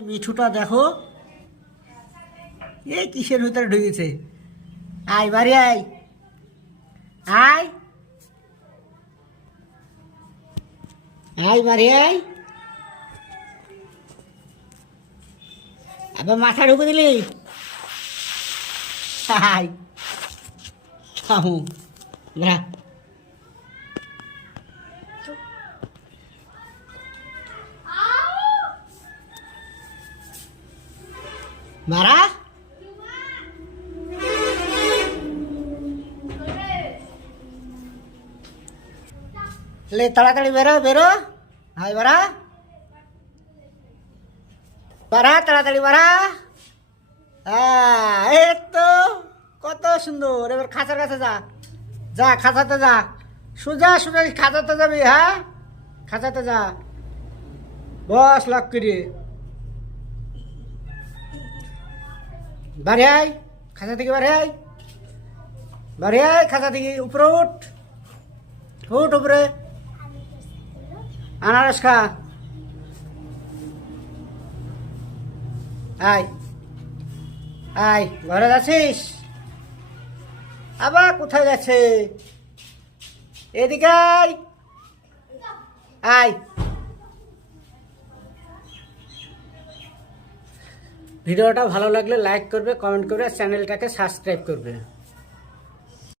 মিঠুটা দেখো। এই কিসের ভিতরে ঢুকেছে? আয়, বাড়ি আয়। আয়। আয়, বাড়ি আয়। আবার মাথা ঢুকে দিলি? আয়। থামু। না মারা? লে তাড়াতাড়ি বেরো বেরো। হাই বারা বারা তাড়াতাড়ি হ্যাঁ, এই তো কত সুন্দর। এবার খাঁচার কাছে যা। যা খাঁচাতে যা। সোজা সোজা খাঁচাতে যাবি হ্যাঁ? খাঁচাতে যা। বস লক বাড়ি আয়, খাঁচা থেকে বাড়ি আয়। বাড়ি আয়, খাঁচা থেকে উপরে উঠ। উঠ উপরে। আনারস খা। আয়। আয়, ঘরে যাচ্ছিস আবার কোথায় যাচ্ছে এদিকে আয়। ভিডিওটা ভালো লাগলে লাইক করবে কমেন্ট করবে চ্যানেলটাকে সাবস্ক্রাইব করবে।